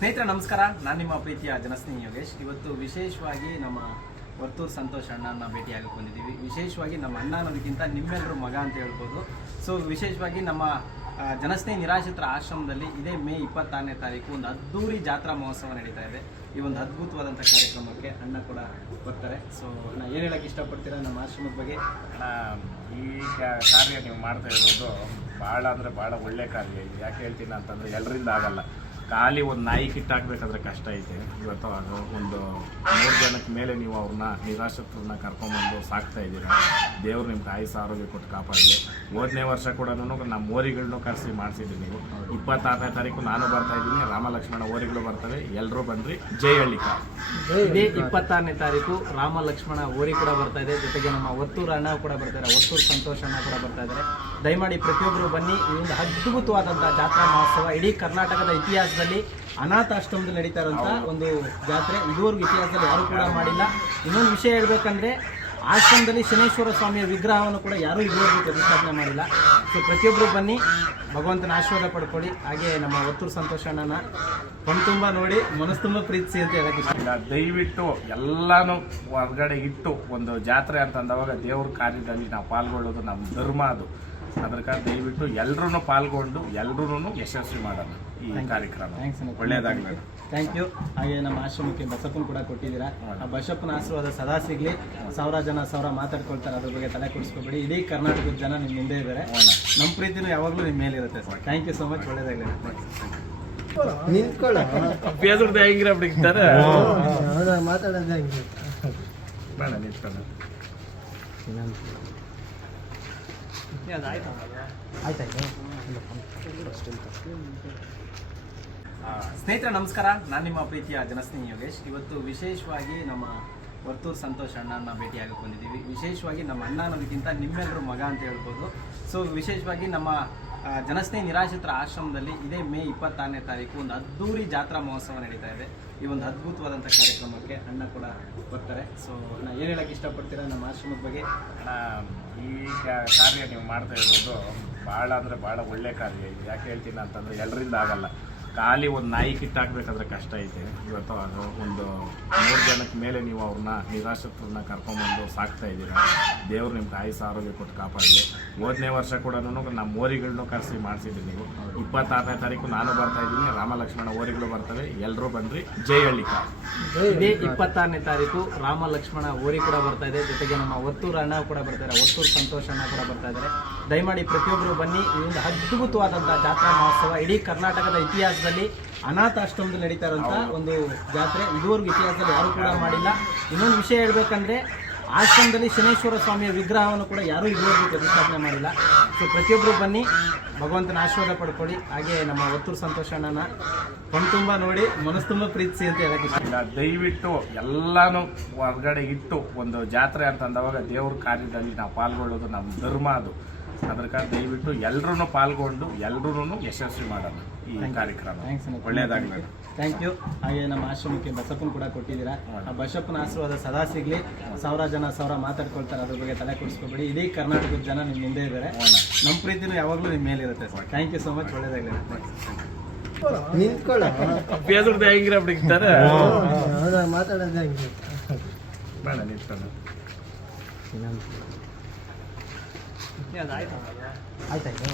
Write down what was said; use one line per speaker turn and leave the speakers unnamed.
ಸ್ನೇಹಿತರೆ, ನಮಸ್ಕಾರ. ನಾನು ನಿಮ್ಮ ಪ್ರೀತಿಯ ಜನಸ್ನೇಹಿ ಯೋಗೇಶ್. ಇವತ್ತು ವಿಶೇಷವಾಗಿ ನಮ್ಮ ವರ್ತೂರ್ ಸಂತೋಷ್ ಅಣ್ಣನ ಭೇಟಿಯಾಗಕ್ಕೆ ಬಂದಿದ್ದೀವಿ. ವಿಶೇಷವಾಗಿ ನಮ್ಮ ಅಣ್ಣ ಅನ್ನೋದಕ್ಕಿಂತ ನಿಮ್ಮೆಲ್ಲರ ಮಗ ಅಂತ ಹೇಳ್ಬೋದು. ಸೊ ವಿಶೇಷವಾಗಿ ನಮ್ಮ ಜನಸ್ನೇಹ ನಿರಾಶ್ರಿತರ ಆಶ್ರಮದಲ್ಲಿ ಇದೇ ಮೇ ಇಪ್ಪತ್ತಾರನೇ ತಾರೀಕು ಒಂದು ಅದ್ದೂರಿ ಜಾತ್ರಾ ಮಹೋತ್ಸವ ನಡೀತಾ ಇದೆ. ಈ ಒಂದು ಅದ್ಭುತವಾದಂಥ ಕಾರ್ಯಕ್ರಮಕ್ಕೆ ಅಣ್ಣ ಕೂಡ ಬರ್ತಾರೆ. ಸೊ ಅಣ್ಣ, ಏನು ಹೇಳಕ್ಕೆ ಇಷ್ಟಪಡ್ತೀರಾ ನಮ್ಮ ಆಶ್ರಮದ ಬಗ್ಗೆ?
ಅಣ್ಣ, ಈ ಕಾರ್ಯ ನೀವು ಮಾಡ್ತಾ ಇರೋದು ಭಾಳ ಅಂದರೆ ಭಾಳ ಒಳ್ಳೆ ಕಾರ್ಯ. ಇದು ಯಾಕೆ ಹೇಳ್ತೀನಿ ಅಂತಂದರೆ ಎಲ್ಲರಿಂದ ಆಗಲ್ಲ. ಖಾಲಿ ಒಂದು ನಾಯಿ ಹಿಟ್ಟು ಹಾಕ್ಬೇಕಾದ್ರೆ ಕಷ್ಟ ಐತೆ. ಇವತ್ತು ಒಂದು ಮೂರು ಜನಕ್ಕೆ ಮೇಲೆ ನೀವು ಅವ್ರನ್ನ ನಿರಾಶ್ರಿತರನ್ನ ಕರ್ಕೊಂಬಂದು ಸಾಕ್ತಾ ಇದ್ದೀರಾ? ದೇವ್ರು ನಿಮ್ಗೆ ಆಯುಸ್ ಆರೋಗ್ಯ ಕೊಟ್ಟು ಕಾಪಾಡಲಿ. ಮೂರನೇ ವರ್ಷ ಕೂಡ ನಮ್ಮ ಓರಿಗಳನ್ನೂ ಕರೆಸಿ ಮಾಡಿಸಿದ್ರಿ ನೀವು. ಇಪ್ಪತ್ತಾರನೇ ತಾರೀಕು ನಾನು ಬರ್ತಾ ಇದ್ದೀನಿ, ರಾಮಲಕ್ಷ್ಮಣ ಓರಿಗಳು ಬರ್ತವೆ ಎಲ್ಲರೂ ಬನ್ನಿರಿ ಜೈ ಹಳ್ಳಿಕ.
ಇದೇ ಇಪ್ಪತ್ತಾರನೇ ತಾರೀಕು ರಾಮ ಲಕ್ಷ್ಮಣ ಓರಿ ಕೂಡ ಬರ್ತಾ ಇದೆ. ಜೊತೆಗೆ ನಮ್ಮ ಒತ್ತೂರು ಅಣ್ಣ ಕೂಡ ಬರ್ತಾರೆ ಒತ್ತೂರು ಸಂತೋಷ ಅಣ್ಣ ಕೂಡ ಬರ್ತಾ ಇದ್ದಾರೆ. ದಯಮಾಡಿ ಪ್ರತಿಯೊಬ್ಬರು ಬನ್ನಿ ಈ ಒಂದು ಅದ್ಭುತವಾದಂಥ ಜಾತ್ರಾ ಮಹೋತ್ಸವ. ಇಡೀ ಕರ್ನಾಟಕದ ಇತಿಹಾಸದಲ್ಲಿ ಅನಾಥಾಶ್ರಮದಲ್ಲಿ ನಡೀತಾ ಇರೋಂಥ ಒಂದು ಜಾತ್ರೆ. ಇದುವರೆಗೂ ಇತಿಹಾಸದಲ್ಲಿ ಯಾರೂ ಕೂಡ ಮಾಡಿಲ್ಲ. ಇನ್ನೊಂದು ವಿಷಯ ಹೇಳ್ಬೇಕಂದ್ರೆ ಆಶ್ರಮದಲ್ಲಿ ಶನೇಶ್ವರ ಸ್ವಾಮಿಯ ವಿಗ್ರಹವನ್ನು ಕೂಡ ಯಾರೂ ಇದುವರೆಗೂ ಪ್ರತಿಷ್ಠಾಪನೆ ಮಾಡಿಲ್ಲ. ಸೊ ಪ್ರತಿಯೊಬ್ಬರು ಬನ್ನಿ ಭಗವಂತನ ಆಶೀರ್ವಾದ ಪಡ್ಕೊಳ್ಳಿ. ಹಾಗೆ ನಮ್ಮ ಒತ್ತೂರು ಸಂತೋಷ ಅಣ್ಣನ ಕಣ್ ತುಂಬ ನೋಡಿ ಮನಸ್ಸು ತುಂಬ ಪ್ರೀತಿಸಿ ಅಂತ ಹೇಳಕ್ಕೆ ಇಷ್ಟ.
ಈಗ ದಯವಿಟ್ಟು ಎಲ್ಲಾನು ಹೊರಗಡೆ ಇಟ್ಟು ಒಂದು ಜಾತ್ರೆ ಅಂತಂದವಾಗ ದೇವ್ರ ಕಾರ್ಯದಲ್ಲಿ ನಾವು ಪಾಲ್ಗೊಳ್ಳೋದು ನಮ್ಮ ಧರ್ಮ ಅದು. ಅದ್ರ ಕಾರಣ ದಯವಿಟ್ಟು ಎಲ್ಲರೂ ಪಾಲ್ಗೊಂಡು ಎಲ್ಲರೂ ಯಶಸ್ವಿ ಮಾಡೋಣ ಈ ಕಾರ್ಯಕ್ರಮ. ಒಳ್ಳೆಯದಾಗಲಿ
ಥ್ಯಾಂಕ್ ಯು ಹಾಗೆ ನಮ್ಮ ಆಶ್ರಮಕ್ಕೆ ಬಸಪ್ಪನ ಕೂಡ ಕೊಟ್ಟಿದ್ದೀರಾ. ಆ ಬಸಪ್ಪನ ಆಶೀರ್ವಾದ ಸದಾ ಸಿಗಲಿ. ಸಾವಿರ ಜನ ಸಾವಿರ ಮಾತಾಡ್ಕೊಳ್ತಾರೆ ಅದ್ರ ಬಗ್ಗೆ ತಲೆ ಕೆಡಿಸ್ಕೊಬೇಡಿ. ಇಡೀ ಕರ್ನಾಟಕದ ಜನ ನಿಮ್ಮ ಮುಂದೆ ಇದ್ದಾರೆ. ನಮ್ಮ ಪ್ರೀತಿನೂ ಯಾವಾಗಲೂ ನಿಮ್ಮ ಮೇಲೆ ಇರುತ್ತೆ. Sir thank you so much ಒಳ್ಳೆಯದಾಗಲಿ
ನಿಂತ್ಕೊಳ್ಳ.
ಬೇಸರದ ಹೆಂಗಿರ ಬಿಡ್ತಾರೆ
ಮಾತಾಡೋದು ಹೆಂಗೆ
ಬೇಡ ನಿಂತ್ಕೊಳ್ಳ
ಆಯ್ತಾಯ್ತು
ಸ್ನೇಹಿತರೆ ನಮಸ್ಕಾರ. ನಾನು ನಿಮ್ಮ ಪ್ರೀತಿಯ ಜನಸ್ನೇಹಿ ಯೋಗೇಶ್. ಇವತ್ತು ವಿಶೇಷವಾಗಿ ನಮ್ಮ ವರ್ತೂರ್ ಸಂತೋಷ್ ಅಣ್ಣನ ಭೇಟಿಯಾಗಕ್ಕೆ ಬಂದಿದ್ದೀವಿ. ವಿಶೇಷವಾಗಿ ನಮ್ಮ ಅಣ್ಣ ಅನ್ನೋದಕ್ಕಿಂತ ನಿಮ್ಮೆಲ್ಲರೂ ಮಗ ಅಂತ ಹೇಳ್ಬೋದು. ಸೊ ವಿಶೇಷವಾಗಿ ನಮ್ಮ ಜನಸ್ನೇಹಿ ನಿರಾಶ್ರಿತರ ಆಶ್ರಮದಲ್ಲಿ ಇದೇ ಮೇ ಇಪ್ಪತ್ತಾರನೇ ತಾರೀಕು ಒಂದು ಅದ್ದೂರಿ ಜಾತ್ರಾ ಮಹೋತ್ಸವ ನಡೀತಾ ಇದೆ. ಈ ಒಂದು ಅದ್ಭುತವಾದಂಥ ಕಾರ್ಯಕ್ರಮಕ್ಕೆ ಅಣ್ಣ ಕೂಡ ಬರ್ತಾರೆ. ಸೊ ನಾನು ಏನು ಹೇಳಕ್ಕೆ ಇಷ್ಟಪಡ್ತೀರಾ ನಮ್ಮ ಆಶ್ರಮದ ಬಗ್ಗೆ?
ಅಣ್ಣ, ಈ ಕಾರ್ಯ ನೀವು ಮಾಡ್ತಾ ಇರೋದು ಭಾಳ ಅಂದರೆ ಭಾಳ ಒಳ್ಳೆ ಕಾರ್ಯ. ಇದು ಯಾಕೆ ಹೇಳ್ತೀನಿ ಅಂತಂದರೆ ಎಲ್ಲರಿಂದ ಆಗಲ್ಲ. ಖಾಲಿ ಒಂದು ನಾಯಿ ಕಿಟ್ ಹಾಕ್ಬೇಕಾದ್ರೆ ಕಷ್ಟ ಐತೆ. ಇವತ್ತು ಅದು ಒಂದು ಮೂರು ಜನಕ್ಕೆ ಮೇಲೆ ನೀವು ಅವ್ರನ್ನ ನಿರಾಶ್ರಿತರನ್ನ ಕರ್ಕೊಂಬಂದು ಸಾಕ್ತಾ ಇದ್ದೀರಾ. ದೇವ್ರು ನಿಮ್ಮ ತಾಯಿ ಆರೋಗ್ಯ ಕೊಟ್ಟು ಕಾಪಾಡಲಿ. ಮೂರನೇ ವರ್ಷ ಕೂಡ ನಮ್ಮ ಓರಿಗಳನ್ನೂ ಕರೆಸಿ ಮಾಡಿಸಿದ್ರಿ ನೀವು. ಇಪ್ಪತ್ತಾರನೇ ತಾರೀಕು ನಾನು ಬರ್ತಾ ಇದ್ದೀನಿ. ರಾಮಲಕ್ಷ್ಮಣ ಓರಿಗಳು ಬರ್ತವೆ. ಎಲ್ಲರೂ ಬನ್ನಿರಿ ಜೈ ಹಳ್ಳಿಕ.
ಇದೇ ಇಪ್ಪತ್ತಾರನೇ ತಾರೀಕು ರಾಮ ಲಕ್ಷ್ಮಣ ಓರಿ ಕೂಡ ಬರ್ತಾ ಇದೆ. ಜೊತೆಗೆ ನಮ್ಮ ಒತ್ತೂರು ಅಣ್ಣ ಕೂಡ ಬರ್ತಾರೆ ಒತ್ತೂರು ಸಂತೋಷ ಅಣ್ಣ ಕೂಡ ಬರ್ತಾ ಇದ್ದಾರೆ. ದಯಮಾಡಿ ಪ್ರತಿಯೊಬ್ಬರು ಬನ್ನಿ. ಈ ಒಂದು ಅದ್ಭುತವಾದಂಥ ಜಾತ್ರಾ ಮಹೋತ್ಸವ ಇಡೀ ಕರ್ನಾಟಕದ ಇತಿಹಾಸದಲ್ಲಿ ಅನಾಥಾಶ್ರಮದಲ್ಲಿ ನಡೀತಾ ಇರೋಂಥ ಒಂದು ಜಾತ್ರೆ. ಇದುವರೆಗೂ ಇತಿಹಾಸದಲ್ಲಿ ಯಾರು ಕೂಡ ಮಾಡಿಲ್ಲ. ಇನ್ನೊಂದು ವಿಷಯ ಹೇಳ್ಬೇಕಂದ್ರೆ ಆಶ್ರಮದಲ್ಲಿ ಶನೇಶ್ವರ ಸ್ವಾಮಿಯ ವಿಗ್ರಹವನ್ನು ಕೂಡ ಯಾರೂ ಇದುವರೆಗೂ ಪ್ರತಿಷ್ಠಾಪನೆ ಮಾಡಿಲ್ಲ. ಸೊ ಪ್ರತಿಯೊಬ್ಬರು ಬನ್ನಿ. ಭಗವಂತನ ಆಶೀರ್ವಾದ ಪಡ್ಕೊಳ್ಳಿ. ಹಾಗೆ ನಮ್ಮ ಒತ್ತೂರು ಸಂತೋಷ ಅಣ್ಣನ ಕಣ್ ತುಂಬ ನೋಡಿ, ಮನಸ್ಸು ತುಂಬ ಪ್ರೀತಿಸಿ ಅಂತ ಹೇಳಕ್ಕೆ ಇಷ್ಟ.
ದಯವಿಟ್ಟು ಎಲ್ಲಾನು ಹೊರಗಡೆ ಇಟ್ಟು ಒಂದು ಜಾತ್ರೆ ಅಂತಂದವಾಗ ದೇವ್ರ ಕಾರ್ಯದಲ್ಲಿ ನಾವು ಪಾಲ್ಗೊಳ್ಳೋದು ನಮ್ಮ ಧರ್ಮ ಅದು. ಅದ್ರ ಕಾರಣ ದಯವಿಟ್ಟು ಎಲ್ಲರೂ ಪಾಲ್ಗೊಂಡು ಎಲ್ಲರೂ ಯಶಸ್ವಿ ಮಾಡೋಣ ಈ ಕಾರ್ಯಕ್ರಮ
ಒಳ್ಳೆಯದಾಗಲಿ
ಒಳ್ಳೇದಾಗ್ಲಿ
ಥ್ಯಾಂಕ್ ಯು ಹಾಗೆ ನಮ್ಮ ಆಶ್ರಮಕ್ಕೆ ಬಸಪ್ಪನ ಕೂಡ ಕೊಟ್ಟಿದ್ದೀರಾ ಆ ಬಸಪ್ಪನ ಆಶೀರ್ವಾದ ಸದಾ ಸಿಗ್ಲಿ ಸಾವಿರ ಜನ ಸಾವಿರ ಮಾತಾಡ್ಕೊಳ್ತಾರೆ ಅದ್ರ ಬಗ್ಗೆ ತಲೆ ಕೆಡಿಸ್ಕೊಬೇಡಿ ಇಡೀ ಕರ್ನಾಟಕದ ಜನ ನಿಮ್ಮ ಮುಂದೆ ಇದ್ದಾರೆ ನಮ್ಮ ಪ್ರೀತಿನೂ ಯಾವಾಗಲೂ ನಿಮ್ಮ ಮೇಲೆ ಇರುತ್ತೆ sir thank you so much ಒಳ್ಳೆಯದಾಗಲಿ
ನಿಂತ್ಕೊಳ್ಳ
ಬೇಸರದ ಹೆಂಗಿರ ಬಿಡ್ತಾರೆ
ಹೌದಾ ಮಾತಾಡೋದು ಹೆಂಗೆ
ಬೇಡ ನಿಂತ್ಕೊಂಡು
ಆಯ್ತಾಯ್ತು